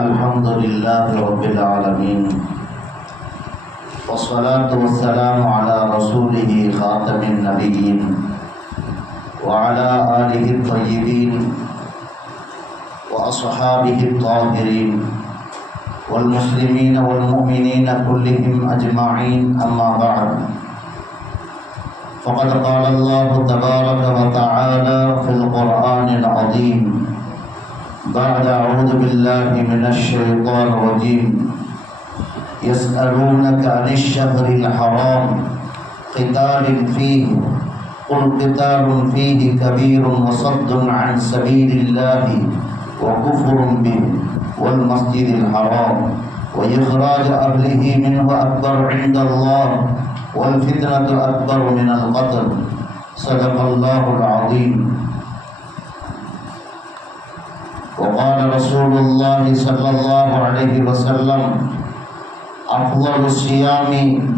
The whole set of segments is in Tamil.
الحمد لله رب العالمين والصلاة والسلام على رسوله خاتم النبيين وعلى آله الطيبين وأصحابه الطاهرين والمسلمين والمؤمنين كلهم أجمعين أما بعد فقد قال الله تبارك وتعالى في القرآن العظيم بعد أعوذ بالله من الشيطان الرجيم يسألونك عن الشهر الحرام قتال فيه قل قتال فيه كبير وصد عن سبيل الله وكفر به والمسجد الحرام وإخراج أهله منه أكبر عند الله والفتنة أكبر من القتل صدق الله العظيم. وقال رسول الله صلى الله عليه وسلم أفضل الصيام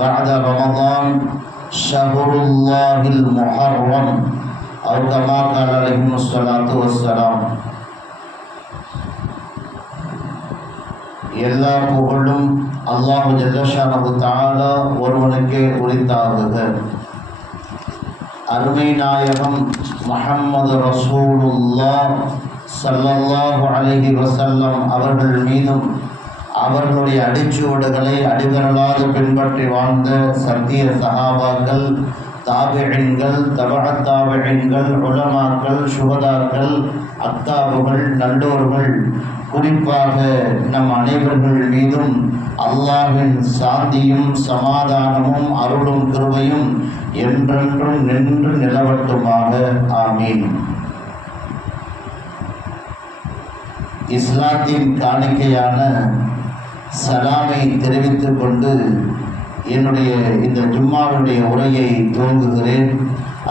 بعد رمضان شهر الله المحرم أو كما قال عليه الصلاة والسلام. எல்லா புகழும் அல்லாஹ் ஜல்லஷானஹு தஆலா ஒருவனுக்கே உரித்தாகுக. அருமை நாயகம் முஹம்மது ரசூலுல்லாஹ் ஸல்லல்லாஹு அலைஹி வஸல்லம் அவர்கள் மீதும் அவர்களுடைய அடிச்சுவடுகளை அடிபரலாது பின்பற்றி வாழ்ந்த சத்திய சஹாபாக்கள், தாபிஈன்கள், தபஅத் தாபிஈன்கள், உலமாக்கள், சுஹதாக்கள், அக்தாபுகள், நல்லோர்கள், குறிப்பாக நம் அனைவர்கள் மீதும் அல்லாஹ்வின் சாந்தியும் சமாதானமும் அருளும் கிருபையும் என்றென்றும் நின்று நிலவட்டுமாக. ஆமீன். இஸ்லாத்தின் காணிக்கையான சலாமை தெரிவித்துக் கொண்டு என்னுடைய இந்த ஜும்மாவுடைய உரையை துவங்குகிறேன்.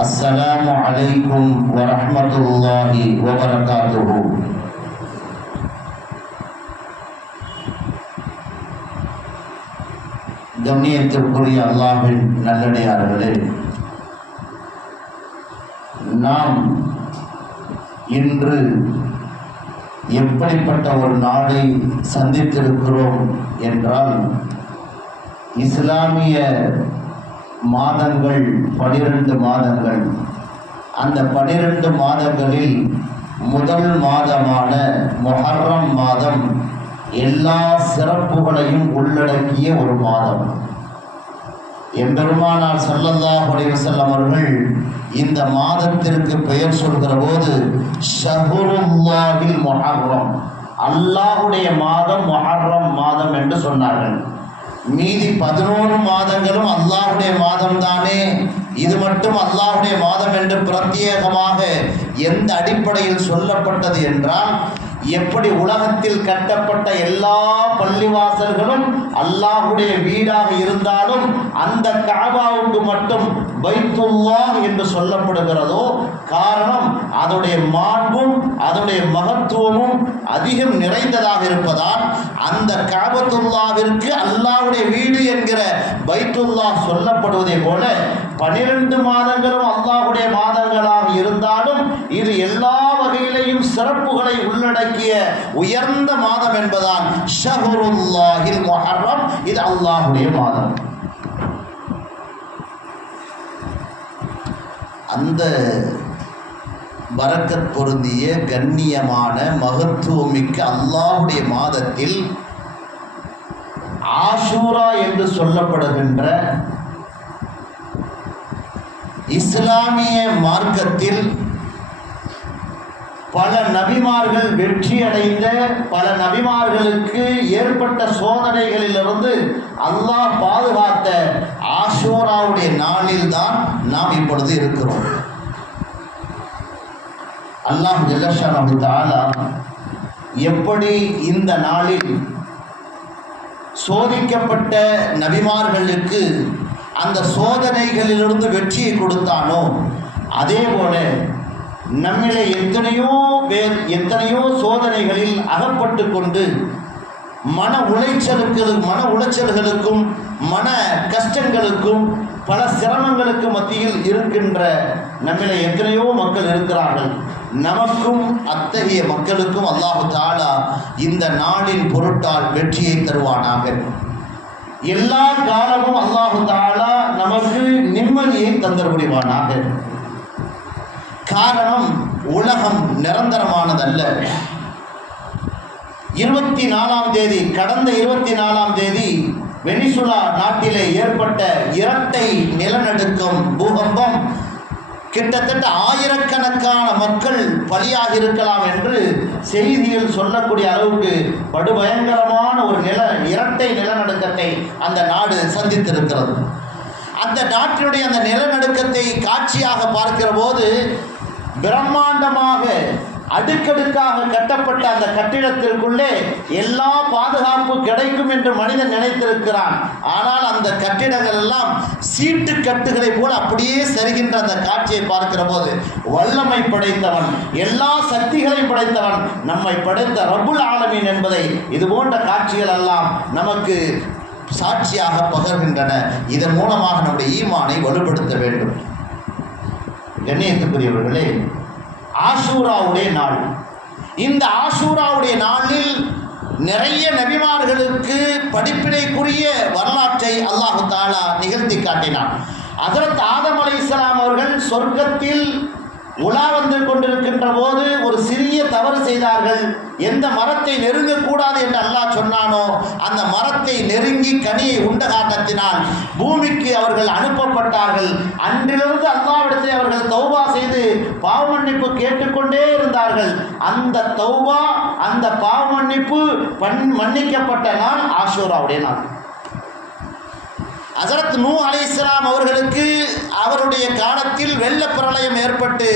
அஸ்ஸலாமு அலைக்கும் வரஹ்மத்துல்லாஹி வபரகாத்துஹு. கண்ணியத்திற்குரிய அல்லாஹ்வின் நல்லடியார்களே, நாம் இன்று எப்படிப்பட்ட ஒரு நாளை சந்தித்திருக்கிறோம் என்றால், இஸ்லாமிய மாதங்கள் 12 மாதங்கள். அந்த 12 மாதங்களில் முதல் மாதமான முஹர்ரம் மாதம் எல்லா சிறப்புகளையும் உள்ளடக்கிய ஒரு மாதம். எம்பெருமானார் ஸல்லல்லாஹு அலைஹி வஸல்லம் அவர்கள் இந்த மாதத்திற்கு பெயர் சொல்கிற போது ஷஹ்ருல்லாஹில் முஹர்ரம், அல்லாஹ்வுடைய மாதம் முஹர்ரம் மாதம் என்று சொன்னார்கள். மீதி 11 மாதங்களும் அல்லாஹ்வுடைய மாதம் தானே, இது மட்டும் அல்லாஹ்வுடைய மாதம் என்று பிரத்யேகமாக எந்த அடிப்படையில் சொல்லப்பட்டது என்றால், எப்படி உலகத்தில் கட்டப்பட்ட எல்லா பள்ளிவாசல்களும் அல்லாஹ்வுடைய வீடாக இருந்தாலும் அந்த கஅபாவுக்கு மட்டும் பைத்துல்லாஹ் என்று சொல்லப்படுகிறதோ, காரணம் அதனுடைய மாண்பும் அதனுடைய மகத்துவமும் அதிகம் நிறைந்ததாக இருப்பதால் அந்த கஅபத்துல்லாஹ்விற்கு அல்லாஹ்வுடைய வீடு என்கிற பைத்துல்லாஹ் சொல்லப்படுவதை போல 12 மாதங்களும் அல்லாஹ்வுடைய மாதங்களாக இருந்தாலும் இது எல்லா வகையிலையும் சிறப்புகளை உள்ளடக்கிய உயர்ந்த மாதம் என்பதால் ஷஹ்ருல்லாஹில் முஹர்ரம், இது அல்லாஹ்வுடைய மாதம். அந்த பரக்கத் பொருந்திய கண்ணியமான மகத்துவமிக்க அல்லாஹ்வுடைய மாதத்தில் ஆஷூரா என்று சொல்லப்படுகின்ற இஸ்லாமிய மார்க்கத்தில் பல நபிமார்கள் வெற்றி அடைந்த, பல நபிமார்களுக்கு ஏற்பட்ட சோதனைகளிலிருந்து அல்லாஹ் பாதுகாத்த ஆஷூராவுடைய நாளில் தான் நாம் இப்பொழுது இருக்கிறோம். அல்லாஹ் ஜல்லஷானஹு தஆலா எப்படி இந்த நாளில் சோதிக்கப்பட்ட நபிமார்களுக்கு அந்த சோதனைகளிலிருந்து வெற்றியை கொடுத்தானோ, அதே போல நம்மிலே எத்தனையோ பேர் எத்தனையோ சோதனைகளில் அகப்பட்டு கொண்டு மன உளைச்சல்களுக்கும் மன கஷ்டங்களுக்கும் பல சிரமங்களுக்கு மத்தியில் இருக்கின்ற நம்மிலே எத்தனையோ மக்கள் இருக்கிறார்கள். நமக்கும் அத்தகைய மக்களுக்கும் அல்லாஹு தஆலா இந்த நாளின் பொருட்டால் வெற்றியை தருவானாக. எல்லா காலமும் அல்லாஹு தஆலா நமக்கு நிம்மதியை தந்தர் புரிவானாக. காரணம், உலகம் நிரந்தரமானதல்ல. 24ஆம் தேதி, கடந்த 24ஆம் தேதி வெனிசுலா நாட்டிலே ஏற்பட்ட இரட்டை நிலநடுக்கம், பூகம்பம், கிட்டத்தட்ட ஆயிரக்கணக்கான மக்கள் பலியாக இருக்கலாம் என்று செய்தியில் சொல்லக்கூடிய அளவுக்கு படுபயங்கரமான ஒரு இரட்டை நிலநடுக்கத்தை அந்த நாடு சந்தித்திருக்கிறது. அந்த நாட்டினுடைய அந்த நிலநடுக்கத்தை காட்சியாக பார்க்கிற போது பிரம்மாண்டமாக அடுக்கடுக்காக கட்டப்பட்ட அந்த கட்டிடத்திற்குள்ளே எல்லா பாதுகாப்பு கிடைக்கும் என்று மனிதன் நினைத்திருக்கிறான். ஆனால் அந்த கட்டிடங்கள் எல்லாம் சீட்டு கட்டுகளை போல அப்படியே சரிகின்ற அந்த காட்சியை பார்க்கிற போது வல்லமை படைத்தவன், எல்லா சக்திகளையும் படைத்தவன், நம்மை படைத்த ரப்புல் ஆலமீன் என்பதை இது போன்ற காட்சிகள் எல்லாம் நமக்கு சாட்சியாக பகர்கின்றன. இதன் மூலமாக நம்முடைய ஈமானை வலுப்படுத்த வேண்டும். கண்ணியத்துக்குரியவர்களே, ஆஷூராவுடைய நாள். இந்த ஆஷூராவுடைய நாளில் நிறைய நபிமார்களுக்கு படிப்பினைக்குரிய வரலாற்றை அல்லாஹு தஆலா நிகழ்த்தி காட்டினான். ஹஜ்ரத் ஆதம் அலைஹிஸ்ஸலாம் அவர்கள் சொர்க்கத்தில் உலா வந்து கொண்டிருக்கின்ற போது ஒரு சிறிய தவறு செய்தார்கள். எந்த மரத்தை நெருங்கக்கூடாது என்று அல்லாஹ் சொன்னானோ அந்த மரத்தை நெருங்கி கனியை உண்ட காரணத்தினால் பூமிக்கு அவர்கள் அனுப்பப்பட்டார்கள். அன்றிலிருந்து அல்லாஹ்விடத்தில் அவர்கள் தௌபா செய்து பாவ மன்னிப்பு கேட்டுக்கொண்டே இருந்தார்கள். அந்த தௌபா, அந்த பாவ மன்னிப்பு மன்னிக்கப்பட்ட நாள் ஆஷூராவுடைய நாள். ஹஜ்ரத் நூஹ் அலைஹிஸ்ஸலாம் அவர்களுக்கு அவருடைய காலத்தில் வெள்ள பிரளயம் ஏற்பட்டு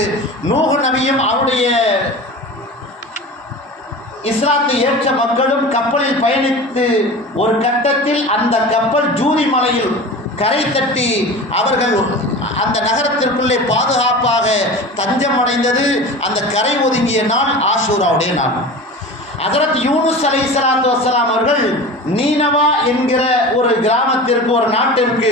நூஹ் நபியும் அவருடைய இஸ்லாத்தை ஏற்ற மக்களும் கப்பலில் பயணித்து ஒரு கட்டத்தில் அந்த கப்பல் ஜூதி மலையில் கரை தட்டி அவர்கள் அந்த நகரத்திற்குள்ளே பாதுகாப்பாக தஞ்சம் அடைந்தது. அந்த கரை ஒதுங்கிய நாள் ஆஷூராவுடைய நாள். ஹஜ்ரத் யூனுஸ் அலைஹிஸ்ஸலாத்து வஸ்ஸலாம் அவர்கள் நீனவா என்கிற ஒரு கிராமத்திற்கு, ஒரு நாட்டிற்கு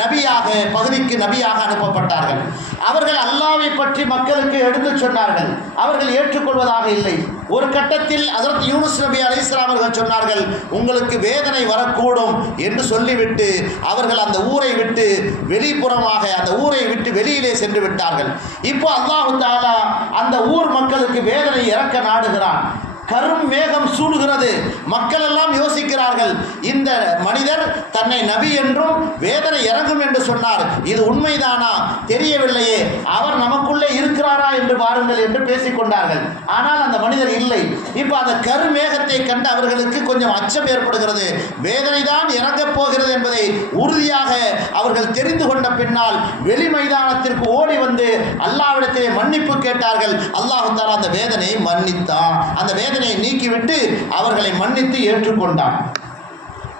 நபியாக, பகுதிக்கு நபியாக அனுப்பப்பட்டார்கள். அவர்கள் அல்லாஹ்வை பற்றி மக்களுக்கு எடுத்து சொன்னார்கள். அவர்கள் ஏற்றுக்கொள்வதாக இல்லை. ஒரு கட்டத்தில் ஹஜ்ரத் யூனுஸ் நபி அலைஹிஸ்ஸலாம் அவர்கள் சொன்னார்கள், உங்களுக்கு வேதனை வரக்கூடும் என்று சொல்லிவிட்டு அவர்கள் அந்த ஊரை விட்டு வெளிப்புறமாக, அந்த ஊரை விட்டு வெளியிலே சென்று விட்டார்கள். இப்போ அல்லாஹு தஆலா அந்த ஊர் மக்களுக்கு வேதனை இறக்க நாடுகிறான். கரும் மேகம் சூடுகிறது. மக்கள் எல்லாம் யோசிக்கிறார்கள், இந்த மனிதர் தன்னை நபி என்றும் வேதனை இறங்கும் என்று சொன்னார், இது உண்மைதானா தெரியவில்லையே, அவர் நமக்குள்ளே இருக்கிறாரா என்று பாருங்கள் என்று பேசிக்கொண்டார்கள். ஆனால் அந்த மனிதர் இல்லை. இப்போ அந்த கருமேகத்தை கண்டு அவர்களுக்கு கொஞ்சம் அச்சம் ஏற்படுகிறது. வேதனை தான் இறங்கப் போகிறது என்பதை உறுதியாக அவர்கள் தெரிந்து கொண்ட பின்னால் வெளி மைதானத்திற்கு ஓடி வந்து அல்லாஹ்விடத்திலே மன்னிப்பு கேட்டார்கள். அல்லாஹ் தஆலா அந்த வேதனையை மன்னித்தான். அந்த வேதனையை நீக்கிவிட்டு அவர்களை மன்னித்து ஏற்றுக்கொண்டான்.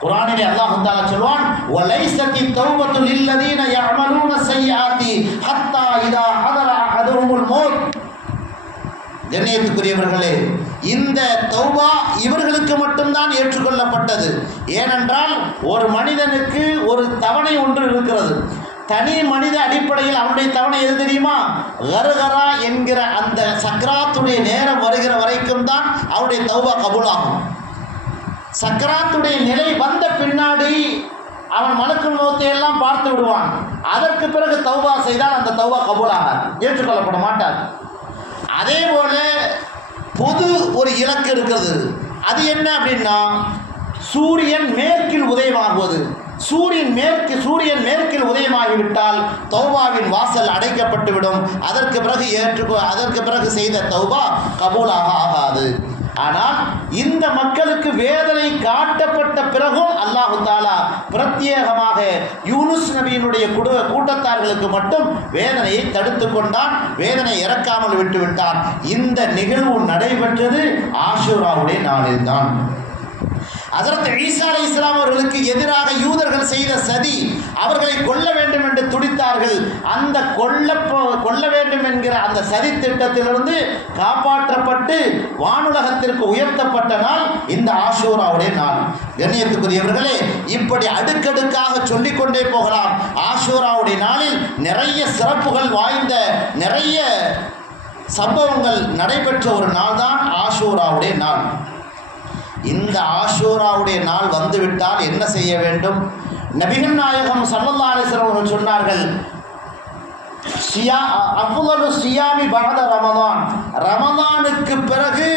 குர்ஆனிலே அல்லாஹ் தஆலா சொல்வான், வலைஸத்தி தௌபத்து லில்லதீன யஅமலூன ஸய்யிஆத்தி ஹத்தா இதா ஹதர அஹதுஹுல் மௌத். கண்ணியத்துக்குரியவர்களே, இந்த தௌபா இவர்களுக்கு மட்டும்தான் ஏற்றுக்கொள்ளப்பட்டது. ஏனென்றால் ஒரு மனிதனுக்கு ஒரு தவணை ஒன்று இருக்கிறது. தனி மனித அடிப்படையில் அவனுடைய தவணை எது தெரியுமா? கர்கரா என்கிற அந்த சக்ராத்துடைய நேரம் வருகிற வரைக்கும் தான் அவருடைய தௌபா கபூலாகும். சக்ராத்துடைய நிலை வந்த பின்னாடி அவன் மலக்குல் மௌத்தை எல்லாம் பார்த்து விடுவான். அதற்கு பிறகு தௌபா செய்தால் அந்த தௌபா கபூலாக ஏற்றுக்கொள்ளப்பட மாட்டார். அதே போல பொது ஒரு இலக்கு இருக்கிறது. அது என்ன அப்படின்னா, சூரியன் மேற்கில் உதயமாகுவது. சூரியன் மேற்கில் உதயமாகிவிட்டால் தௌபாவின் வாசல் அடைக்கப்பட்டுவிடும். அதற்கு பிறகு செய்த தௌபா கபூலாக ஆகாது. ஆனால் இந்த மக்களுக்கு வேதனை காட்டப்பட்ட பிறகும் அல்லாஹு தஆலா பிரத்யேகமாக யூனுஸ் நபியினுடைய கூட்டத்தார்களுக்கு மட்டும் வேதனையை தடுத்து கொண்டான். வேதனை இறக்காமல் விட்டுவிட்டான். இந்த நிகழ்வு நடைபெற்றது ஆஷூராவுடைய நாளில்தான். ஹஜ்ரத் ஈசா அலைஹிஸ்ஸலாம் அவர்களுக்கு எதிராக யூதர்கள் செய்த சதி, அவர்களை கொல்ல வேண்டும் என்று துடித்தார்கள். அந்த கொல்ல வேண்டும் என்கிற அந்த சதி திட்டத்திலிருந்து காப்பாற்றப்பட்டு வானுலகத்திற்கு உயர்த்தப்பட்ட நாள் இந்த ஆஷூராவுடைய நாள். கண்ணியத்துக்குரியவர்களே, இப்படி அடுக்கடுக்காக சொல்லிக்கொண்டே போகலாம். ஆஷூராவுடைய நாளில் நிறைய சிறப்புகள் வாய்ந்த நிறைய சம்பவங்கள் நடைபெற்ற ஒரு நாள் தான் ஆஷூராவுடைய நாள். இந்த ஆஷூராவுடைய நாள் வந்துவிட்டால் என்ன செய்ய வேண்டும்? நபிகள் நாயகம் ஸல்லல்லாஹு அலைஹி வஸல்லம் அவர்கள் சொன்னார்கள், அஃதலு ஸியாமி பஅத ரமதான், ரமதானுக்கு பிறகு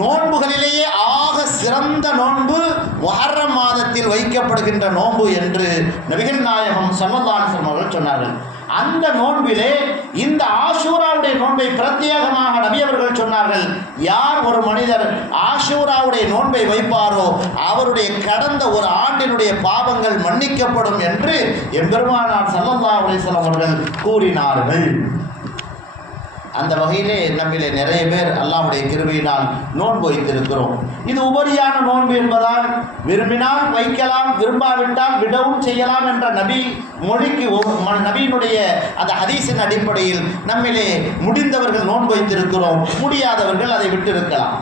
நோன்புகளிலேயே ஆக சிறந்த நோன்பு முஹர்ரம் மாதத்தில் வைக்கப்படுகின்ற நோன்பு என்று நபிகள் நாயகம் ஸல்லல்லாஹு அலைஹி வஸல்லம் அவர்கள் சொன்னார்கள். அந்த நோன்பிலே இந்த ஆஷூராவுடைய நோன்பை பிரத்யேகமாக நபி அவர்கள் சொன்னார்கள், யார் ஒரு மனிதர் ஆஷூராவுடைய நோன்பை வைப்பாரோ அவருடைய கடந்த ஒரு ஆண்டினுடைய பாவங்கள் மன்னிக்கப்படும் என்று எம்பெருமானார் ஸல்லல்லாஹு அலைஹி வஸல்லம் அவர்கள் கூறினார்கள். அந்த வகையிலே நம்மிலே நிறைய பேர் அல்லாஹ்வுடைய கிருபையினால் நோன்பு வைத்திருக்கிறோம். இது உபரியான நோன்பு என்பதால் விரும்பினால் வைக்கலாம், விரும்பாவிட்டால் விடவும் செய்யலாம் என்ற நபி மொழிக்கு நபியினுடைய அந்த ஹதீஸின் அடிப்படையில் நம்மிலே முடிந்தவர்கள் நோன்பு வைத்திருக்கிறோம், முடியாதவர்கள் அதை விட்டிருக்கலாம்.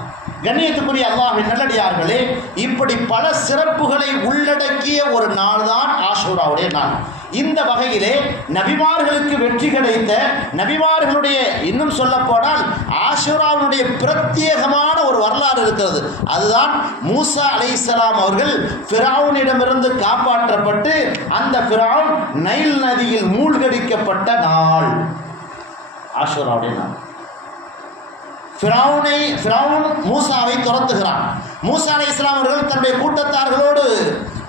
கண்ணியத்துக்குரிய அல்லாஹ்வின் நல்லடியார்களே, இப்படி பல சிறப்புகளை உள்ளடக்கிய ஒரு நாள் தான் ஆஷூராவுடைய நாள். இந்த வகையிலே நபிமார்களுக்கு வெற்றி கிடைத்த நபிமார்களுடைய, இன்னும் சொல்ல போனால் ஆஷூராவுடைய பிரத்யேகமான ஒரு வரலாறு இருக்கிறது. அதுதான் மூசா அலைஹிஸ்ஸலாம் அவர்கள் ஃபிரௌனிடமிருந்து காப்பாற்றப்பட்டு அந்த ஃபிரௌன் நைல் நதியில் மூழ்கடிக்கப்பட்ட நாள் ஆஷூராவுடைய நாள். ஃபிரௌன் மூசாவை துரத்துகிறான். மூசா அலைஹிஸ்ஸலாம் அவர்கள் தன்னுடைய கூட்டத்தார்களோடு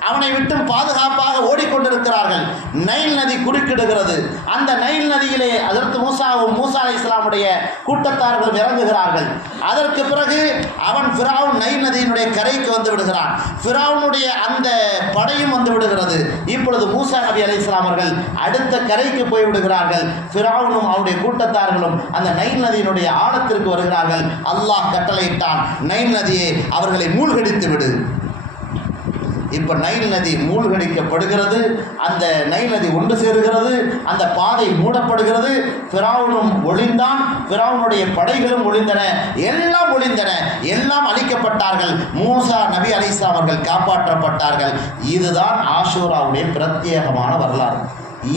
அவனை விட்டு பாதுகாப்பாக ஓடிக்கொண்டிருக்கிறார்கள். நைல் நதி குறுக்கிடுகிறது. அந்த நைல் நதியிலே அதற்கு மூசா அலைஹிஸ்ஸலாமுடைய கூட்டத்தார்கள் இறங்குகிறார்கள். அதற்கு பிறகு அவன் ஃபிரௌன் நைல் நதியினுடைய கரைக்கு வந்து விடுகிறான். ஃபிரௌனுடைய அந்த படையும் வந்து விடுகிறது. இப்பொழுது மூசா நபி அலைஹிஸ்ஸலாம் அவர்கள் அடுத்த கரைக்கு போய் விடுகிறார்கள். ஃபிரௌனும் அவருடைய கூட்டத்தார்களும் அந்த நைல் நதியினுடைய ஆழத்திற்கு வருகிறார்கள். அல்லாஹ் கட்டளையிட்டான், நைல் நதியை அவர்களை மூழ்கடித்து விடு. இப்போ நைல் நதி மூழ்கடிக்கப்படுகிறது. அந்த நைல் நதி ஒன்று சேருகிறது. அந்த பாதை மூடப்படுகிறது. ஃபிரௌனும் ஒளிந்தான், ஃபிரௌனுடைய படைகளும் ஒளிந்தன, எல்லாம் ஒளிந்தன, எல்லாம் அழிக்கப்பட்டார்கள். மூசா நபி அலைஹிஸ்ஸலாம் அவர்கள் காப்பாற்றப்பட்டார்கள். இதுதான் ஆஷூராவுடைய பிரத்யேகமான வரலாறு.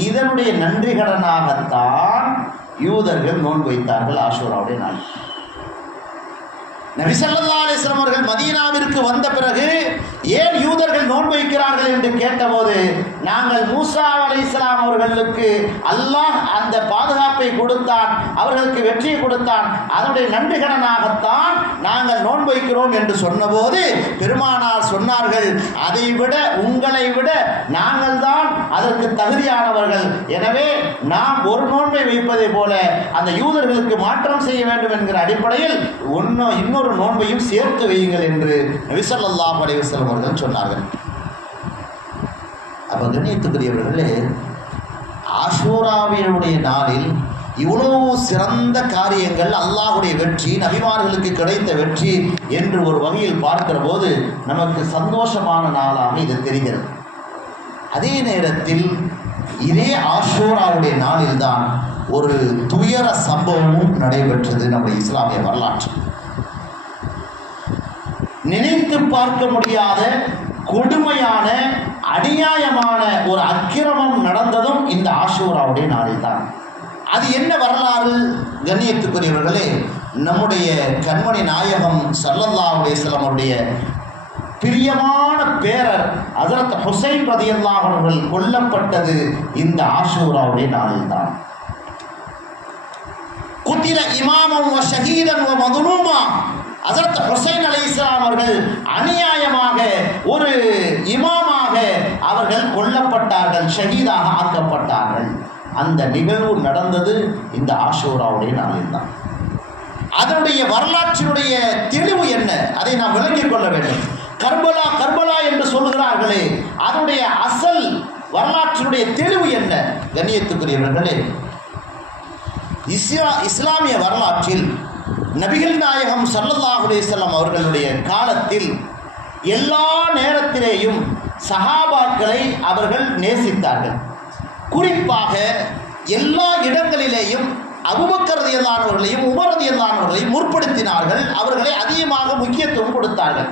இதனுடைய நன்றி கடனாகத்தான் யூதர்கள் நோன்பு வைத்தார்கள் ஆஷூராவுடைய நாள். நபி ஸல்லல்லாஹு அலைஹி வஸல்லம் அவர்கள் மதீனாவிற்கு வந்த பிறகு ஏன் யூதர்கள் நோன்பு வைக்கிறார்கள் என்று கேட்டபோது, நாங்கள் மூசா அலைஹிஸ்ஸலாம் அவர்களுக்கு அல்லாஹ் அந்த பாதுகாப்பை கொடுத்தான், அவர்களுக்கு வெற்றியை கொடுத்தான், அதனுடைய நன்றி கடனாகத்தான் நாங்கள் நோன்பு வைக்கிறோம் என்று சொன்னபோது பெருமானார் சொன்னார்கள், அதை விட உங்களை விட நாங்கள் தான் அதற்கு தகுதியானவர்கள். எனவே நாம் ஒரு நோன்பை வைப்பதை போல அந்த யூதர்களுக்கு மாற்றம் செய்ய வேண்டும் என்கிற அடிப்படையில் இன்னொரு நோன்பையும் சேர்த்து வையுங்கள் என்று நபி ஸல்லல்லாஹு அலைஹி வஸல்லம் அவர்கள் சொன்னார்கள். அப்ப கண்ணியத்துக்குரியவர்களே, ஆஷூராவினுடைய நாளில் இவ்வளவு சிறந்த காரியங்கள், அல்லாஹ்வுடைய வெற்றி, நபிமார்களுக்கு கிடைத்த வெற்றி என்று ஒரு வகையில் பார்க்கிற போது நமக்கு சந்தோஷமான நாளாக இது தெரிகிறது. அதே நேரத்தில் இதே ஆஷூராவுடைய நாளில்தான் ஒரு துயர சம்பவமும் நடைபெற்றது நம்முடைய இஸ்லாமிய வரலாற்று. நினைத்து பார்க்க முடியாத கொடுமையான அநியாயமான ஒரு அக்கிரமம் நடந்ததும் இந்த ஆஷூராவுடைய நாளில் தான். அது என்ன வரலாறு? கண்ணியத்துக்குரியவர்களே, நம்முடைய கண்மணி நாயகம் ஸல்லல்லாஹு அலைஹி வஸல்லம் அவருடைய பிரியமான பேரர் ஹஜ்ரத் ஹுசைன் ரலியல்லாஹு அன்ஹு அவர்கள் கொல்லப்பட்டது இந்த ஆஷூராவுடைய நாளில் தான். குத்தில இமாமன் வ ஷஹீதன் வ மதுலூமா, ஹஜ்ரத் ஹுசைன் அலைஹிஸ்ஸலாம் அவர்கள் அநியாயமாக ஒரு இமாமாக அவர்கள் கொல்லப்பட்டார்கள், ஷஹீதாக ஆக்கப்பட்டார்கள். அந்த நிகழ்வு நடந்தது இந்த ஆஷூராவுடைய நாளில் தான். அதனுடைய வரலாற்றினுடைய தெளிவு என்ன, அதை நாம் விளங்கிக் கொள்ள வேண்டும். கர்பலா கர்பலா என்று சொல்கிறார்களே, அதனுடைய அசல் வரலாற்றினுடைய தெளிவு என்ன? கண்ணியத்துக்குரியவர்களே, இஸ்லாமிய வரலாற்றில் நபிகள் நாயகம் ஸல்லல்லாஹு அலைஹி வஸல்லம் அவர்களுடைய காலத்தில் எல்லா நேரத்திலேயும் சஹாபாக்களை அவர்கள் நேசித்தார்கள். குறிப்பாக எல்லா இடங்களிலேயும் அபூபக்கர் ரலியல்லாஹு அன்ஹுவையும் உமர் ரலியல்லாஹு அன்ஹுவையும் முற்படுத்தினார்கள். அவர்களை அதிகமாக முக்கியத்துவம் கொடுத்தார்கள்.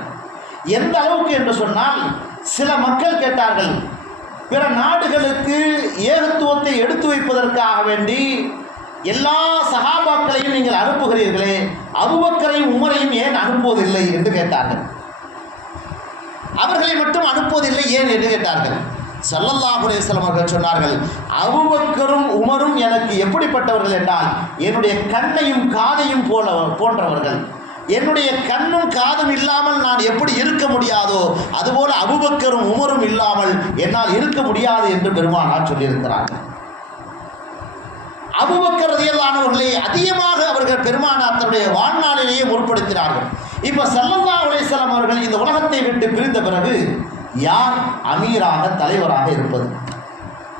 எந்த அளவுக்கு என்று சொன்னால், சில மக்கள் கேட்டார்கள், பிற நாடுகளுக்கு ஏகத்துவத்தை எடுத்து வைப்பதற்காக வேண்டி எல்லா சஹாபாக்களையும் நீங்கள் அனுப்புகிறீர்களே, அபூபக்கரையும் உமரையும் ஏன் அனுப்புவதில்லை என்று கேட்டார்கள். அவர்களை மட்டும் அனுப்புவதில்லை ஏன் என்று கேட்டார்கள். ஸல்லல்லாஹு அலைஹி வஸல்லம் அவர்கள் சொன்னார்கள், அபூபக்கரும் உமரும் எனக்கு எப்படிப்பட்டவர்கள் என்றால், என்னுடைய கண்ணையும் காதையும் போன்றவர்கள். என்னுடைய கண்ணும் காதும் இல்லாமல் நான் எப்படி இருக்க முடியாதோ அதுபோல அபூபக்கரும் உமரும் இல்லாமல் என்னால் இருக்க முடியாது என்று பெருமானார் சொல்லியிருக்கிறார்கள். அபூபக்கர் ரலியல்லாஹு அன்ஹுவை அதிகமாக அவர்கள் பெருமானார் தன்னுடைய வாழ்நாளிலேயே முற்படுத்தினார்கள். இப்போ ஸல்லல்லாஹு அலைஹி வஸல்லம் அவர்கள் இந்த உலகத்தை விட்டு பிரிந்த பிறகு யார் அமீராக தலைவராக இருப்பது?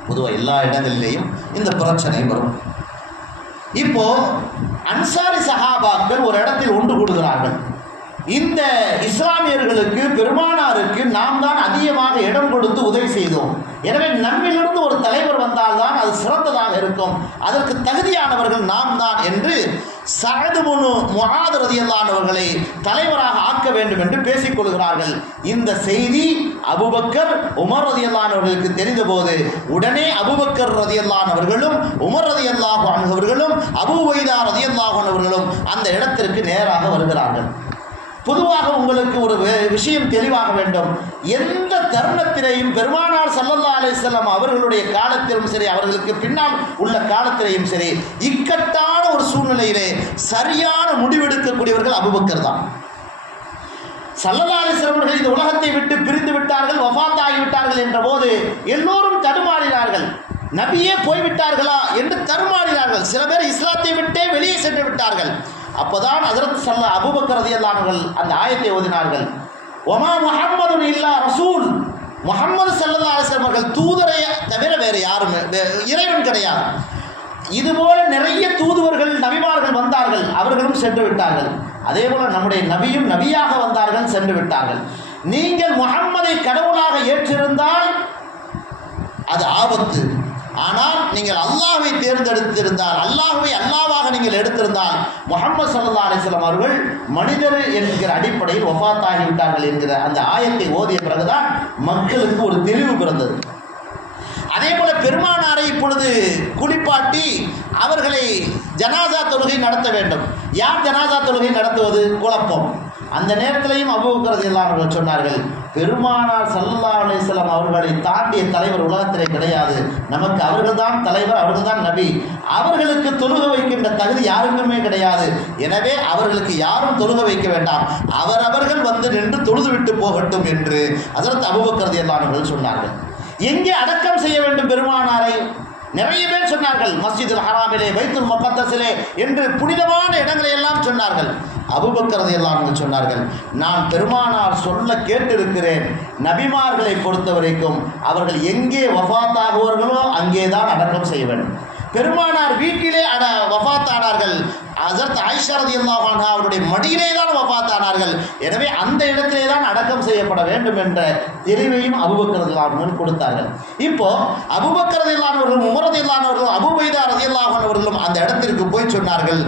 பொதுவாக எல்லா இடங்களிலேயும் இந்த பிரச்சனை வரும். இப்போ அன்சாரி சஹாபாக்கள் ஒரு இடத்தில் ஒன்று கூடுகிறார்கள். இந்த இஸ்லாமியர்களுக்கு பெருமானாருக்கு நாம் தான் அதிகமாக இடம் கொடுத்து உதவி செய்தோம். எனவே நம்மிலிருந்து ஒரு தலைவர் வந்தால்தான் அது சிறந்ததாக இருக்கும், அதற்கு தகுதியானவர்கள் நாம் தான் என்று சஅத் இப்னு முஆத் ரலியல்லாஹு அன்ஹு அவர்களை தலைவராக ஆக்க வேண்டும் என்று பேசிக்கொள்கிறார்கள். இந்த செய்தி அபூபக்கர் உமர் ரலியல்லாஹு அன்ஹு அவர்களுக்கு தெரிந்தபோது உடனே அபூபக்கர் ரலியல்லாஹு அன்ஹு அவர்களும் உமர் ரலியல்லாஹு அன்ஹு அவர்களும் அபூ உபைதா ரலியல்லாஹு அன்ஹு அவர்களும் அந்த இடத்திற்கு நேராக வருகிறார்கள். பொதுவாக உங்களுக்கு ஒரு விஷயம் தெளிவாக வேண்டும். எந்த தருணத்திலேயும் பெருமானார் ஸல்லல்லாஹு அலைஹி வஸல்லம் அவர்களுடைய காலத்திலும் சரி, அவர்களுக்கு பின்னால் உள்ள காலத்திலேயும் சரி, இக்கட்டான ஒரு சூழ்நிலையிலே சரியான முடிவெடுக்கக்கூடியவர்கள் அபூபக்கர் தான். ஸல்லல்லாஹு அலைஹி வஸல்லம் அவர்கள் இந்த உலகத்தை விட்டு பிரிந்து விட்டார்கள், வஃபாத் ஆகிவிட்டார்கள் என்ற போது எல்லோரும் தடுமாறினார்கள். நபியே போய்விட்டார்களா என்று தடுமாறினார்கள். சில பேர் இஸ்லாத்தை விட்டே வெளியே சென்று விட்டார்கள். அப்போதான் ஹஜ்ரத் அபூபக்கர் ரலியல்லாஹு அன்ஹு அந்த ஆயத்தை ஓதினார்கள். ஒமா முஹம்மதுன் இல்லா ரசூல், முஹம்மது ஸல்லல்லாஹு அலைஹி வஸல்லம் அவர்கள் தூதரை தவிர வேறு யாரும் இறைவன் கிடையாது. இதுபோல நிறைய தூதுவர்கள் நபிமார்கள் வந்தார்கள், அவர்களும் சென்று விட்டார்கள். அதே போல நம்முடைய நபியும் நபியாக வந்தார்கள், சென்று விட்டார்கள். நீங்கள் முஹம்மதை கடவுளாக ஏற்றிருந்தால் அது ஆபத்து. ஆனால் நீங்கள் அல்லாஹ்வை தேர்ந்தெடுத்திருந்தால், அல்லாஹ்வை அல்லாஹ்வாக நீங்கள் எடுத்திருந்தால், முஹம்மது ஸல்லல்லாஹு அலைஹி வஸல்லம் அவர்கள் மனிதர் என்கிற அடிப்படையில் வஃபாத் ஆகிவிட்டார்கள் என்கிற அந்த ஆயத்தை ஓதிய பிறகுதான் மக்களுக்கு ஒரு தெளிவு பிறந்தது. அதே போல பெருமானாரை இப்பொழுது குளிப்பாட்டி அவர்களை ஜனாசா தொழுகை நடத்த வேண்டும். யார் ஜனாசா தொழுகை நடத்துவது? குழப்பம். அந்த நேரத்திலையும் அபூபக்கர் ரலியல்லாஹு அன்ஹு சொன்னார்கள், பெருமானார் ஸல்லல்லாஹு அலைஹி வஸல்லம் அவர்களை தாண்டிய தலைவர் உலகத்திலே கிடையாது. நமக்கு அவர்கள்தான் தலைவர், அவர்கள்தான் நபி. அவர்களுக்கு தொழுக வைக்கின்ற தகுதி யாருக்குமே கிடையாது. எனவே அவர்களுக்கு யாரும் தொழுக வைக்க வேண்டாம், அவரவர்கள் வந்து நின்று தொழுது விட்டு போகட்டும் என்று ஹஜ்ரத் அபூபக்கர் ரலியல்லாஹு அன்ஹு சொன்னார்கள். எங்கே அடக்கம் செய்ய வேண்டும் பெருமானாரை? நிறைய பேர் சொன்னார்கள், மஸ்ஜிதுல் ஹராமிலே, பைத்துல் முகத்தஸிலே என்று புனிதமான இடங்களை எல்லாம் சொன்னார்கள். அபூபக்கர் ரலியல்லாஹு அன்ஹு சொன்னார்கள், நான் பெருமானார் சொல்ல கேட்டிருக்கிறேன், நபிமார்களை பொறுத்த வரைக்கும் அவர்கள் எங்கே வஃபாத் ஆகுவார்களோ அங்கேதான் அடக்கம் செய்ய வேண்டும். பெருமானார் வீட்டிலே வஃபாத் ஆனார்கள். ஹஜ்ரத் ஆயிஷா ரலியல்லாஹு அன்ஹா அவருடைய மடியிலே தான் வஃபாத் ஆனார்கள். எனவே அந்த இடத்திலே தான் அடக்கம் செய்யப்பட வேண்டும் என்ற தெளிவையும் அபூபக்கர் ரலியல்லாஹு அன்ஹு கொடுத்தார்கள். இப்போ அபூபக்கர் ரலியல்லாஹு அன்ஹு அவர்களும் உமர் ரலியல்லாஹு அன்ஹு அவர்களும் அபூ உபைதா ரலியல்லாஹு அன்ஹு அவர்களும் அந்த இடத்திற்கு போய் சொன்னார்கள்,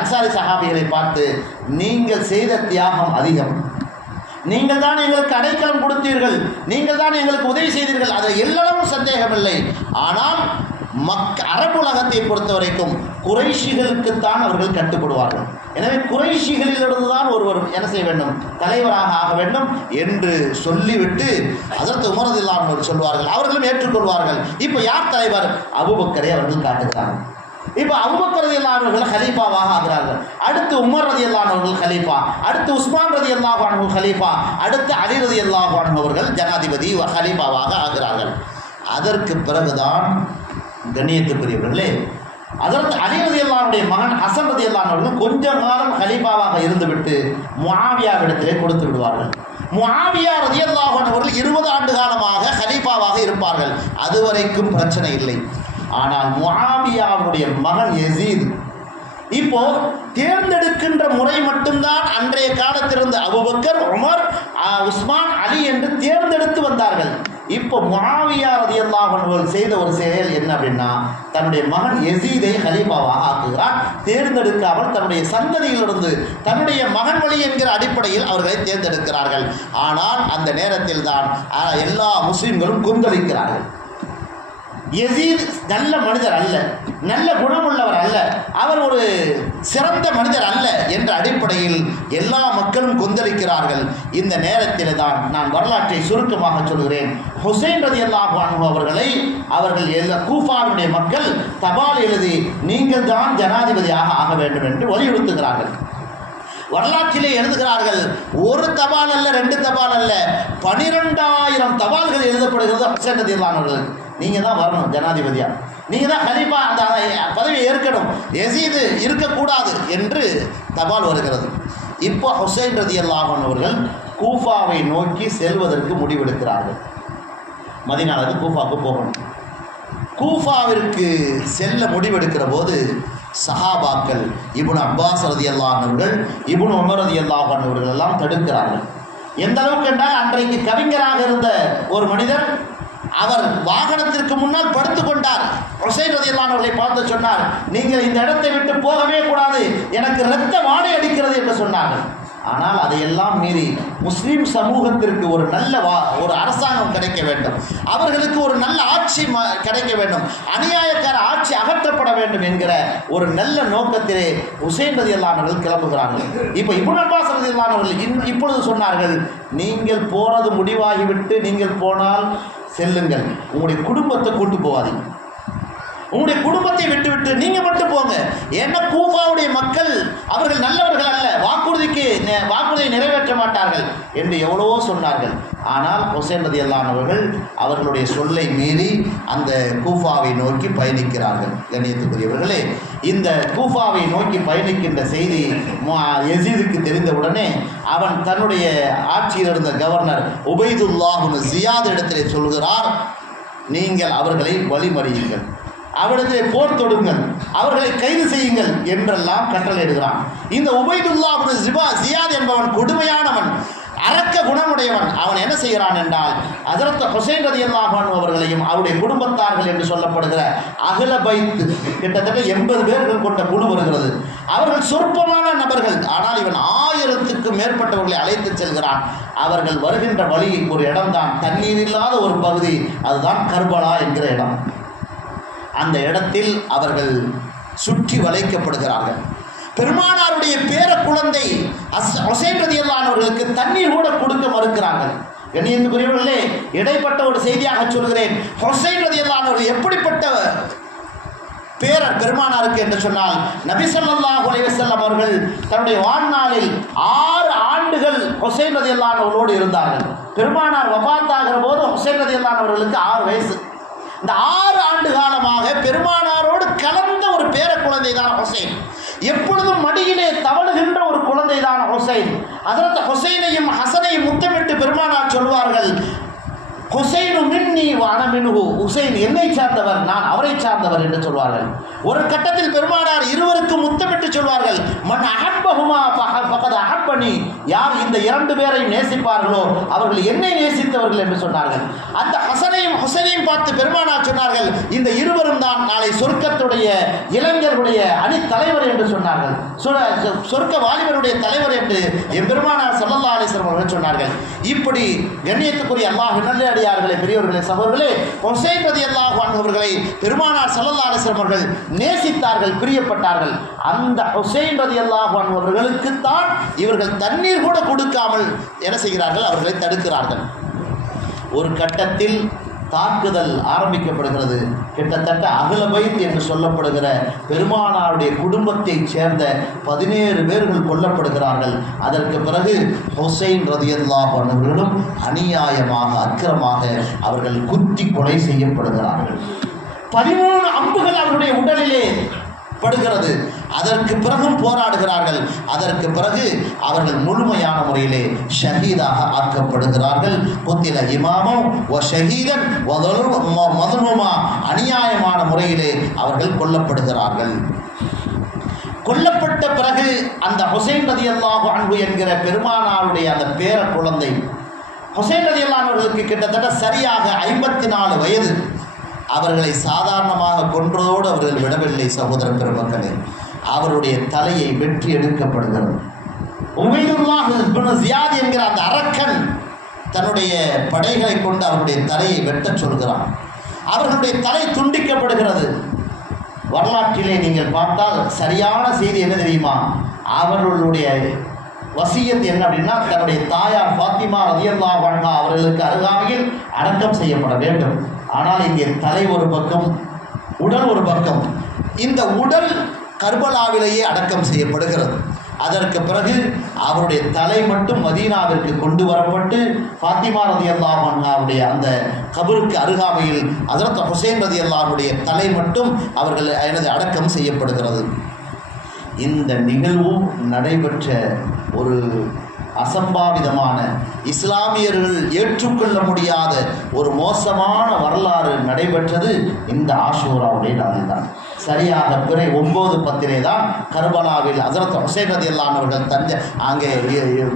அன்சாரி சஹாபிகளை பார்த்து, நீங்கள் செய்த தியாகம் அதிகம், நீங்கள் தான் எங்களுக்கு அடைக்கலம் கொடுத்தீர்கள், நீங்கள் தான் எங்களுக்கு உதவி செய்தீர்கள், அதில் எல்லளவும் சந்தேகமில்லை. ஆனால் அரபுலகத்தை பொறுத்த வரைக்கும் குறைஷிகளுக்குத்தான் அவர்கள் கட்டுப்படுவார்கள். எனவே குறைஷிகளிலிருந்து தான் ஒருவர் என்ன செய்ய வேண்டும்? தலைவராக ஆக வேண்டும் என்று சொல்லிவிட்டு ஹஜ்ரத் உமர் ரலியல்லாஹு அன்ஹு சொல்வார்கள், அவர்களும் ஏற்றுக்கொள்வார்கள். இப்போ யார் தலைவர்? அபூபக்கரை அவர்கள் காட்டுகிறார்கள். இப்போ அபூபக்கர் ரலியல்லாஹு அன்ஹு அவர்கள் ஹலீஃபாவாக ஆகிறார்கள். அடுத்து உமர் ரலியல்லாஹு அன்ஹு அவர்கள் ஹலீஃபா, அடுத்து உஸ்மான் ரலியல்லாஹு அன்ஹு ஹலீஃபா, அடுத்து அலி ரலியல்லாஹு அன்ஹு அவர்கள் ஜனாதிபதி ஹலீஃபாவாக ஆகிறார்கள். அதற்கு பிறகுதான் கண்ணியத்துக்குரியவர்களே, ஹஜ்ரத் அலி ரலியல்லாஹு அன்ஹுடைய மகன் ஹசன் ரலியல்லாஹு அன்ஹு அவர்கள் கொஞ்ச காலம் ஹலீஃபாவாக இருந்துவிட்டு முஆவியாவிடத்திலே கொடுத்து விடுவார்கள். முஆவியா ரலியல்லாஹு அன்ஹு அவர்கள் 20 ஆண்டு காலமாக ஹலீஃபாவாக இருப்பார்கள். அதுவரைக்கும் பிரச்சனை இல்லை. ஆனால் முஆவியாவுடைய மகன் யஸீத், இப்போ தேர்ந்தெடுக்கின்ற முறை மட்டும்தான் அன்றைய காலத்திலிருந்து அபூபக்கர், உமர், உஸ்மான், அலி என்று தேர்ந்தெடுத்து வந்தார்கள். இப்போ முஆவியா ரலியல்லாஹு அன்ஹு செய்த ஒரு செயல் என்ன அப்படின்னா, தன்னுடைய மகன் யஸீதை கலீஃபாவாக ஆக்குகிறார். தேர்ந்தெடுக்காமல் தன்னுடைய சந்ததியிலிருந்து தன்னுடைய மகன் வழி என்கிற அடிப்படையில் அவர்களை தேர்ந்தெடுக்கிறார்கள். ஆனால் அந்த நேரத்தில் தான் எல்லா முஸ்லிம்களும் கொந்தளிக்கிறார்கள். யஸீத் நல்ல மனிதர் அல்ல, நல்ல குணமுள்ளவர் அல்ல, அவர் ஒரு சிறந்த மனிதர் அல்ல என்ற அடிப்படையில் எல்லா மக்களும் கொந்தளிக்கிறார்கள். இந்த நேரத்தில் தான் நான் வரலாற்றை சுருக்கமாக சொல்கிறேன். ஹுசைன் ரலியல்லாஹு அன்ஹு அவர்கள் எல்லா கூஃபாவுடைய மக்கள் தபால் எழுதி நீங்கள் தான் ஜனாதிபதியாக ஆக வேண்டும் என்று வலியுறுத்துகிறார்கள். வரலாற்றிலே எழுதுகிறார்கள், ஒரு தபால் அல்ல, 2 தபால் அல்ல, 12,000 தபால்கள் எழுதப்படுகிறது ஹுசைன் ரலியல்லாஹு அன்ஹு அவர்களுக்கு. நீங்கள் தான் வரணும் ஜனாதிபதியா, நீங்கள் தான் கலீஃபா, அந்த பதவியை ஏற்கணும், யஸீது இருக்கக்கூடாது என்று தபால் வருகிறது. இப்போ ஹுசைன் ரலியல்லாஹு அன்ஹு அவர்கள் கூஃபாவை நோக்கி செல்வதற்கு முடிவெடுக்கிறார்கள். மதீனாவிலிருந்து கூஃபாவுக்கு போகணும். கூஃபாவிற்கு செல்ல முடிவெடுக்கிற போது சஹாபாக்கள் இப்னு அப்பாஸ் ரலியல்லாஹு அன்ஹு அவர்கள், இப்னு உமர் ரலியல்லாஹு அன்ஹு அவர்கள் எல்லாம் தடுக்கிறார்கள். எந்த அளவுக்கு என்றால், அன்றைக்கு கவிஞராக இருந்த ஒரு மனிதர் அவர் வாகனத்திற்கு முன்னால் படுத்துக் கொண்டார். ஹுசைன் ரலியல்லாஹு அன்ஹு அவர்களை பார்த்து சொன்னார், நீங்கள் இந்த இடத்தை விட்டு போகவே கூடாது, எனக்கு இரத்த வாடை அடிக்கிறது என்று சொன்னார்கள். ஆனால் அதையெல்லாம் மீறி முஸ்லீம் சமூகத்திற்கு ஒரு நல்ல ஒரு அரசாங்கம் கிடைக்க வேண்டும், அவர்களுக்கு ஒரு நல்ல ஆட்சி கிடைக்க வேண்டும், அநியாயக்கார ஆட்சி அகற்றப்பட வேண்டும் என்கிற ஒரு நல்ல நோக்கத்திலே ஹுசைன் ரலியல்லாஹு அன்ஹு அவர்கள் கிளம்புகிறார்கள். இப்போ இப்னு அப்பாஸ் ரலியல்லாஹு அன்ஹு அவர்கள் இப்பொழுது சொன்னார்கள், நீங்கள் போறது முடிவாகிவிட்டு நீங்கள் போனால் செல்லுங்கள், உங்களுடைய குடும்பத்தை கூட்டு போவாதீங்க, உங்களுடைய குடும்பத்தை விட்டுவிட்டு நீங்க மட்டும் போங்க. ஏன்னா கூஃபாவுடைய மக்கள் அவர்கள் நல்லவர்கள் அல்ல, வாக்குறுதியை நிறைவேற்ற மாட்டார்கள் என்று எவ்வளவோ சொன்னார்கள். ஆனால் ஹுசைன் ரலியல்லாஹு அன்ஹு அவர்கள் அவர்களுடைய சொல்லை மீறி அந்த கூஃபாவை நோக்கி பயணிக்கிறார்கள். கண்ணியத்துக்குரியவர்களே, இந்த கூஃபாவை நோக்கி பயணிக்கின்ற செய்தி யஸீதுக்கு தெரிந்தவுடனே அவன் தன்னுடைய ஆட்சியில் இருந்த கவர்னர் உபைதுல்லாஹ் இப்னு ஜியாத் இடத்திலே சொல்கிறார், நீங்கள் அவர்களை வழிமறியுங்கள், அவரிடத்திலே போர் தொடுங்கள், அவர்களை கைது செய்யுங்கள் என்றெல்லாம் கட்டளையிடுகிறான். இந்த உபைதுல்லாஹ் இப்னு ஜியாத் என்பவன் கொடுமையானவன், அரக்க குணமுடையவன். அவன் என்ன செய்கிறான் என்றால், ஹஜ்ரத் ஹுசைன் ரலியல்லாஹு அன்ஹு அவர்களையும் அவருடைய குடும்பத்தார்கள் என்று சொல்லப்படுகிற அஹ்ல பைத், கிட்டத்தட்ட 80 பேர்கள் கொண்ட குழு வருகிறது. அவர்கள் சொற்பமான நபர்கள், ஆனால் இவன் 1000க்கும் மேற்பட்டவர்களை அழைத்து செல்கிறான். அவர்கள் வருகின்ற வழி ஒரு இடம்தான், தண்ணீர் இல்லாத ஒரு பகுதி, அதுதான் கர்பலா என்கிற இடம். அந்த இடத்தில் அவர்கள் சுற்றி வளைக்கப்படுகிறார்கள். பெருமானாருடைய பேர குழந்தை ஹுசைன் ரலியல்லாஹு அன்ஹு அவர்களுக்கு தண்ணீர் கூட கொடுக்க மறுக்கிறார்கள். கண்ணியத்துக்குரியவர்களே, இடைப்பட்ட ஒரு செய்தியாக சொல்கிறேன். ஹுசைன் ரலியல்லாஹு அன்ஹு அவர்கள் எப்படிப்பட்ட பேரர் பெருமானாருக்கு என்று சொன்னால், நபி ஸல்லல்லாஹு அலைஹி வஸல்லம் அவர்கள் தன்னுடைய வாழ்நாளில் 6 ஆண்டுகள் ஹுசைன் ரலியல்லாஹு அன்ஹு அவர்களோடு இருந்தார்கள். பெருமானார் வஃபாத் ஆகிற போது ஹுசைன் ரலியல்லாஹு அன்ஹு அவர்களுக்கு 6 வயசு. இந்த 6 ஆண்டு காலமாக பெருமானாரோடு கலந்த ஒரு பேர குழந்தை தான் ஹுசைன். எப்பொழுதும் மடியிலே தவழுகின்ற ஒரு குழந்தை தான் ஹுசைன். ஹஜ்ரத் ஹுசைனையும் ஹசனையும் முத்தமிட்டு பெருமானார் சொல்வார்கள், ஹுசைனு மின்னி வ அன மின்ஹு, ஹுசைன் என்னை சார்ந்தவர், நான் அவரை சார்ந்தவர் என்று சொல்வார்கள். ஒரு கட்டத்தில் பெருமானார் இருவருக்கும் முத்தமிட்டு சொல்வார்கள், மன் அஹப்பஹுமா ஃபகத் அஹப்பனி, யார் இந்த 2 பேரையும் நேசிப்பார்களோ அவர்கள் என்னை நேசித்தவர்கள் என்று சொன்னார்கள். அந்த ஹசனையும் ஹுசைனையும் பார்த்து பெருமானார் சொன்னார்கள், இந்த இருவரும் தான் நாளை சொர்க்கத்துடைய இளைஞர்களுடைய அணி தலைவர் என்று சொன்னார்கள், சொர்க்க வாலிபருடைய தலைவர் என்று என் பெருமானார் ஸல்லல்லாஹு அலைஹி வஸல்லம் அவர்கள் சொன்னார்கள். இப்படி கண்ணியத்துக்குரிய அல்லாஹ் நல்லடியார்களே, பெரியவர்களே, சகோதரர்களே, ஹுசைன் ரலியல்லாஹு அன்ஹு அவர்களை பெருமானார் ஸல்லல்லாஹு அலைஹி வஸல்லம் அவர்கள் நேசித்தார்கள், பிரியப்பட்டார்கள். அந்த ஹுசைன் ரலியல்லாஹு அன்ஹு அவர்களுக்கு தான் இவர்கள் தண்ணீர் கூட கொடுக்காமல் என்ன செய்கிறார்கள், அவர்களை தடுக்கிறார்கள். ஒரு கட்டத்தில் தாக்குதல் ஆரம்பிக்கப்படுகிறது. கிட்டத்தட்ட அஹ்ல பைத் என்று சொல்லப்படுகிற பெருமானாருடைய குடும்பத்தைச் சேர்ந்த 17 பேர்கள் கொல்லப்படுகிறார்கள். அதற்கு பிறகு ஹுசைன் ரலியல்லாஹு அன்ஹு அவர்களும் அநியாயமாக, அக்கிரமாக அவர்கள் குத்தி கொலை செய்யப்படுகிறார்கள். 13 அம்புகள் அவருடைய உடலிலே படுகிறது. அதற்கு பிறகும் போராடுகிறார்கள். அதற்கு பிறகு அவர்கள் முழுமையான முறையிலே ஷஹீதாக ஆக்கப்படுகிறார்கள். குத்தில இமாமும் வ ஷஹீதன் வ மதுலுமா, அநியாயமான முறையிலே அவர்கள் கொல்லப்படுகிறார்கள். கொல்லப்பட்ட பிறகு அந்த ஹுசைன் ரலியல்லாஹு அன்ஹு என்கிற பெருமானாருடைய அந்த பேர குழந்தை ஹுசைன் ரலியல்லாஹு அவர்களுக்கு கிட்டத்தட்ட சரியாக 54 வயது. அவர்களை சாதாரணமாக கொன்றதோடு அவர்கள் விடவில்லை. சகோதர பெருமக்களே, அவருடைய தலையை வெற்றி எடுக்கப்படுகிறது. உமைதுல்லாஹ் இப்னு ஜியாத் என்கிற அந்த அரக்கன் தன்னுடைய படைகளை கொண்டு அவருடைய தலையை வெட்டச் சொல்கிறான். அவர்களுடைய தலை துண்டிக்கப்படுகிறது. வரலாற்றிலே நீங்கள் பார்த்தால் சரியான செய்தி என்ன தெரியுமா? அவர்களுடைய வசியத் என்ன அப்படின்னா, தன்னுடைய தாயார் ஃபாத்திமா ரலியல்லாஹு அன்ஹா அவர்களுக்கு அருகாமையில் அடக்கம் செய்யப்பட வேண்டும். ஆனால் இங்கே தலை ஒரு பக்கம், உடல் ஒரு பக்கம். இந்த உடல் கர்பலாவிலேயே அடக்கம் செய்யப்படுகிறது. அதற்கு பிறகு அவருடைய தலை மட்டும் மதீனாவிற்கு கொண்டு வரப்பட்டு ஃபாத்திமா ரலியல்லாஹு அன்ஹாவுடைய அந்த கபருக்கு அருகாமையில் ஹஜ்ரத் ஹுசைன் ரலியல்லாஹுடைய தலை மட்டும் அவர்கள் அடக்கம் செய்யப்படுகிறது. இந்த நிகழ்வும் நடைபெற்ற ஒரு அசம்பாவிதமான, இஸ்லாமியர்கள் ஏற்றுக்கொள்ள முடியாத ஒரு மோசமான வரலாறு நடைபெற்றது இந்த ஆஷூராவுடைய நாளில் தான். சரியாக பிறை 9-10 தான் கர்பலாவில் ஹஜ்ரத் ஹுசைன் ரலியல்லாஹு அவர்கள் அங்கே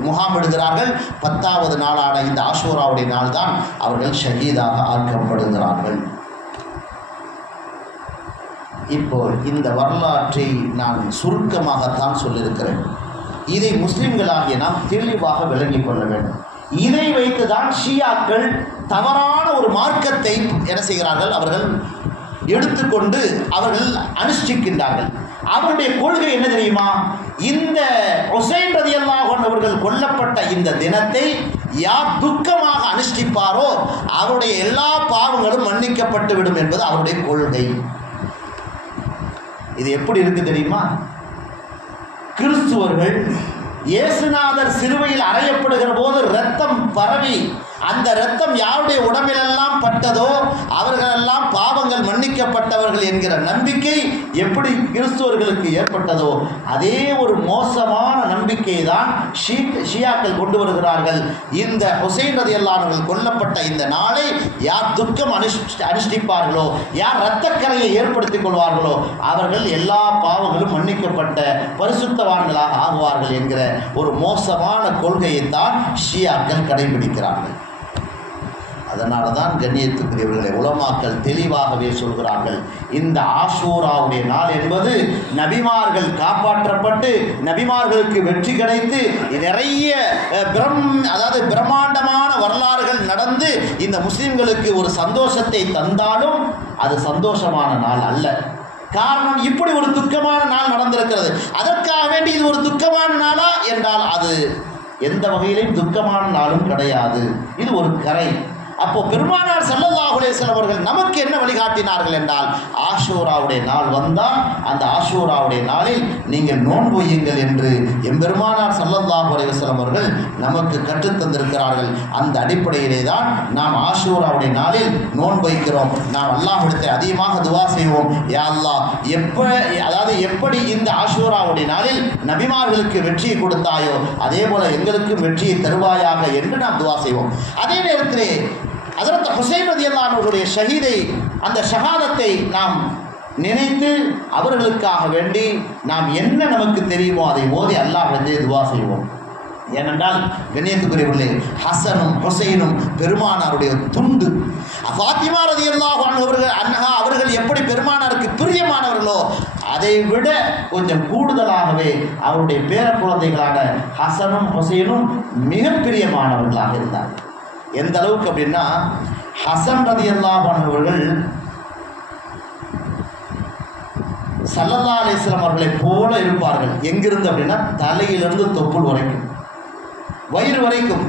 முகாமிடுகிறார்கள். 10வது நாளான இந்த ஆஷூராவுடைய நாள் தான் அவர்கள் ஷஹீதாக ஆக்கப்படுகிறார்கள். இப்போ இந்த வரலாற்றை நான் சுருக்கமாகத்தான் சொல்லியிருக்கிறேன். இதை முஸ்லிம்களாகிய நாம் தெளிவாக விளங்கிக் கொள்ள வேண்டும். இதை வைத்துதான் ஷியாக்கள் தவறான ஒரு மார்க்கத்தை என்ன செய்கிறார்கள்? அவர்கள் எடுத்துக்கொண்டு அவர்கள் அனுஷ்டிக்கின்றார்கள். அவருடைய கொள்கை என்ன தெரியுமா? இந்த ஹுசைன் ரலியல்லாஹு அன்ஹு அவர்கள் கொல்லப்பட்ட இந்த தினத்தை யார் துக்கமாக அனுஷ்டிப்பாரோ அவருடைய எல்லா பாவங்களும் மன்னிக்கப்பட்டு விடும் என்பது அவருடைய கொள்கை. இது எப்படி இருக்கு தெரியுமா? கிறிஸ்துவர்கள் இயேசுநாதர் சிலுவையில் அறையப்படுகிற போது இரத்தம் பரவி அந்த இரத்தம் யாருடைய உடம்பிலெல்லாம் பட்டதோ அவர்களெல்லாம் பாவங்கள் மன்னிக்கப்பட்டவர்கள் என்கிற நம்பிக்கை எப்படி கிறிஸ்துவர்களுக்கு ஏற்பட்டதோ அதே ஒரு மோசமான நம்பிக்கை தான் ஷியாக்கள் கொண்டு வருகிறார்கள். இந்த ஹுசைன் ரலியல்லாஹு அன்ஹு கொல்லப்பட்ட இந்த நாளை யார் துக்கம் அனுஷ்டிப்பார்களோ, யார் இரத்தக்கரையை ஏற்படுத்திக் கொள்வார்களோ அவர்கள் எல்லா பாவங்களும் மன்னிக்கப்பட்ட பரிசுத்தவான்களாக ஆகுவார்கள் என்கிற ஒரு மோசமான கொள்கையை தான் ஷியாக்கள் கடைபிடிக்கிறார்கள். அதனால தான் கண்ணியத்துக்குரியவர்களை உலமாக்கள் தெளிவாகவே சொல்கிறார்கள், இந்த ஆஷூராவுடைய நாள் என்பது நபிமார்கள் காப்பாற்றப்பட்டு நபிமார்களுக்கு வெற்றி கிடைத்து நிறைய பிரம்மாண்டமான வரலாறுகள் நடந்து இந்த முஸ்லிம்களுக்கு ஒரு சந்தோஷத்தை தந்தாலும் அது சந்தோஷமான நாள் அல்ல. காரணம், இப்படி ஒரு துக்கமான நாள் நடந்திருக்கிறது. அதற்காக வேண்டி இது ஒரு துக்கமான நாளா என்றால் அது எந்த வகையிலும் துக்கமான நாளும் கிடையாது. இது ஒரு கரை. அப்போ பெருமானார் ஸல்லல்லாஹு அலைஹி வஸல்லம் அவர்கள் நமக்கு என்ன வழிகாட்டினார்கள் என்றால், ஆஷூராவுடைய நாள் வந்தால் அந்த ஆஷூராவுடைய நாளில் நீங்கள் நோன்பு வையுங்கள் என்று எம்பெருமானார் ஸல்லல்லாஹு அலைஹி வஸல்லம் அவர்கள் நமக்கு கற்றுத்தந்திருக்கிறார்கள். அந்த அடிப்படையிலே தான் நாம் ஆஷூராவுடைய நாளில் நோன்பு வைக்கிறோம். நாம் அல்லாஹ்விடத்தில் அதிகமாக துஆ செய்வோம். யா அல்லாஹ், எப்படி இந்த ஆஷூராவுடைய நாளில் நபிமார்களுக்கு வெற்றியை கொடுத்தாயோ அதே போல எங்களுக்கும் வெற்றியை தருவாயாக என்று நாம் துஆ செய்வோம். அதே நேரத்திலே ஹஜ்ரத் ஹுசைன் ரலியல்லாஹு அன்ஹுடைய ஷஹீதை, அந்த ஷஹாதத்தை நாம் நினைத்து அவர்களுக்காக வேண்டி நாம் என்ன நமக்கு தெரியுமோ அதை ஓதி அல்லாஹ்விடத்தில் துஆ செய்வோம். ஏனென்றால் கண்ணியத்துக்குரியவர்களே, ஹசனும் ஹுசைனும் பெருமானாருடைய துண்டு. ஃபாத்திமா ரலியல்லாஹு அன்ஹா அவர்கள் எப்படி பெருமானாருக்கு பிரியமானவர்களோ அதை விட கொஞ்சம் கூடுதலாகவே அவருடைய பேர குழந்தைகளான ஹசனும் ஹுசைனும் மிக பிரியமானவர்களாக இருந்தார்கள். எந்த அளவுக்கு அப்படின்னா, ஹசன் ரலியல்லாஹு அன்ஹு அவர்கள் ஸல்லல்லாஹு அலைஹி வஸல்லம் அவர்களை போல இருப்பார்கள். எங்கிருந்து அப்படின்னா, தலையிலிருந்து தொப்புள் வரைக்கும், வயிறு வரைக்கும்.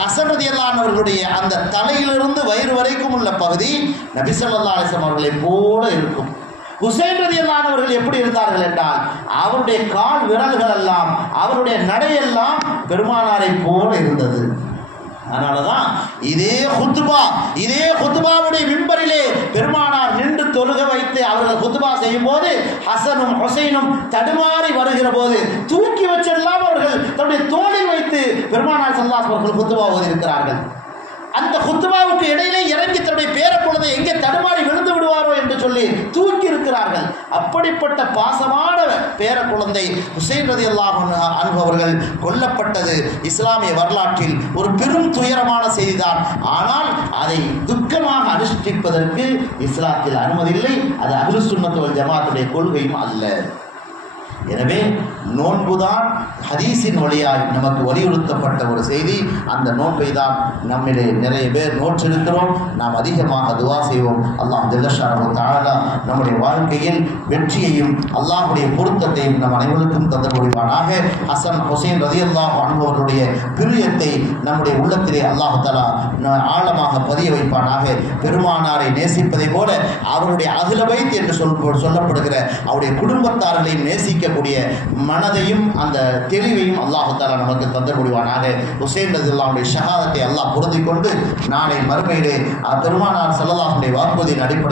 ஹசன் ரலியல்லாஹு அன்ஹு அவர்களுடைய அந்த தலையிலிருந்து வயிறு வரைக்கும் உள்ள பகுதி நபி ஸல்லல்லாஹு அலைஹி வஸல்லம் அவர்களை போல இருக்கும். ஹுசைன் ரலியல்லாஹு அன்ஹு அவர்கள் எப்படி இருந்தார்கள் என்றால், அவருடைய கால் விரல்கள் எல்லாம், அவருடைய நடையெல்லாம் பெருமானாரை போல இருந்தது. அதனாலதான் இதே ஹுத்பாவுடைய மிம்பரிலே பெருமானார் நின்று தொழுக வைத்து அவர்கள் ஹுத்பா செய்யும் போது ஹசனும் ஹுசைனும் தடுமாறி வருகிற போது தூக்கி வச்செல்லாம் அவர்கள் தன்னுடைய தோளில் வைத்து பெருமானார் ஸல்லல்லாஹு அலைஹி வஸல்லம் ஹுத்பா ஓதி இருக்கிறார்கள். அந்த குத்துபாவுக்கு இடையிலே இறங்கி தன்னுடைய பேர குழந்தை எங்கே தடுமாறி விழுந்து விடுவாரோ என்று சொல்லி தூக்கி இருக்கிறார்கள். அப்படிப்பட்ட பாசமான பேர குழந்தை ஹுசைன் ரலியல்லாஹு அன்ஹு அவர்கள் கொல்லப்பட்டது இஸ்லாமிய வரலாற்றில் ஒரு பெரும் துயரமான செய்திதான். ஆனால் அதை துக்கமாக அனுஷ்டிப்பதற்கு இஸ்லாத்தில் அனுமதி இல்லை. அது அஹ்லுஸ் சுன்னத் வல் ஜமாஅத்துடைய கொள்கையும் அல்ல. எனவே நோன்புதான் ஹதீஸின் வழியாய் நமக்கு வலியுறுத்தப்பட்ட ஒரு செய்தி. அந்த நோன்பை தான் நம்மிலே நிறைய பேர் நோற்றிருக்கிறோம். நாம் அதிகமாக துவா செய்வோம். அல்லாஹ் ஜல்ல ஷானஹு தஆலா நம்முடைய வாழ்க்கையில் வெற்றியையும் அல்லாஹ்வுடைய பொருத்தத்தையும் நம் அனைவருக்கும் தந்து முடிவானாக. ஹசன் ஹுசைன் ரலியல்லாஹு அன்ஹு அவர்களுடைய பிரியத்தை நம்முடைய உள்ளத்திலே அல்லாஹ் தஆலா ஆழமாக பதிய வைப்பானாக. பெருமானாரை நேசிப்பதை போல அவருடைய அஹ்ல பைத் என்று சொல்லப்படுகிற அவருடைய குடும்பத்தார்களையும் நேசிக்கக்கூடிய மனதையும் அந்த தெளிவையும் அல்லாஹ் தஆலா நமக்கு தந்து முடிவானாக. ஹுசைன் ரலியல்லாஹுடைய ஷஹாதத்தை அல்லாஹ் பொருந்திக் கொண்டு நாளை மறுமையிலே பெருமானார் ஸல்லல்லாஹு அலைஹி வாக்குறுதியின் அடிப்படையில்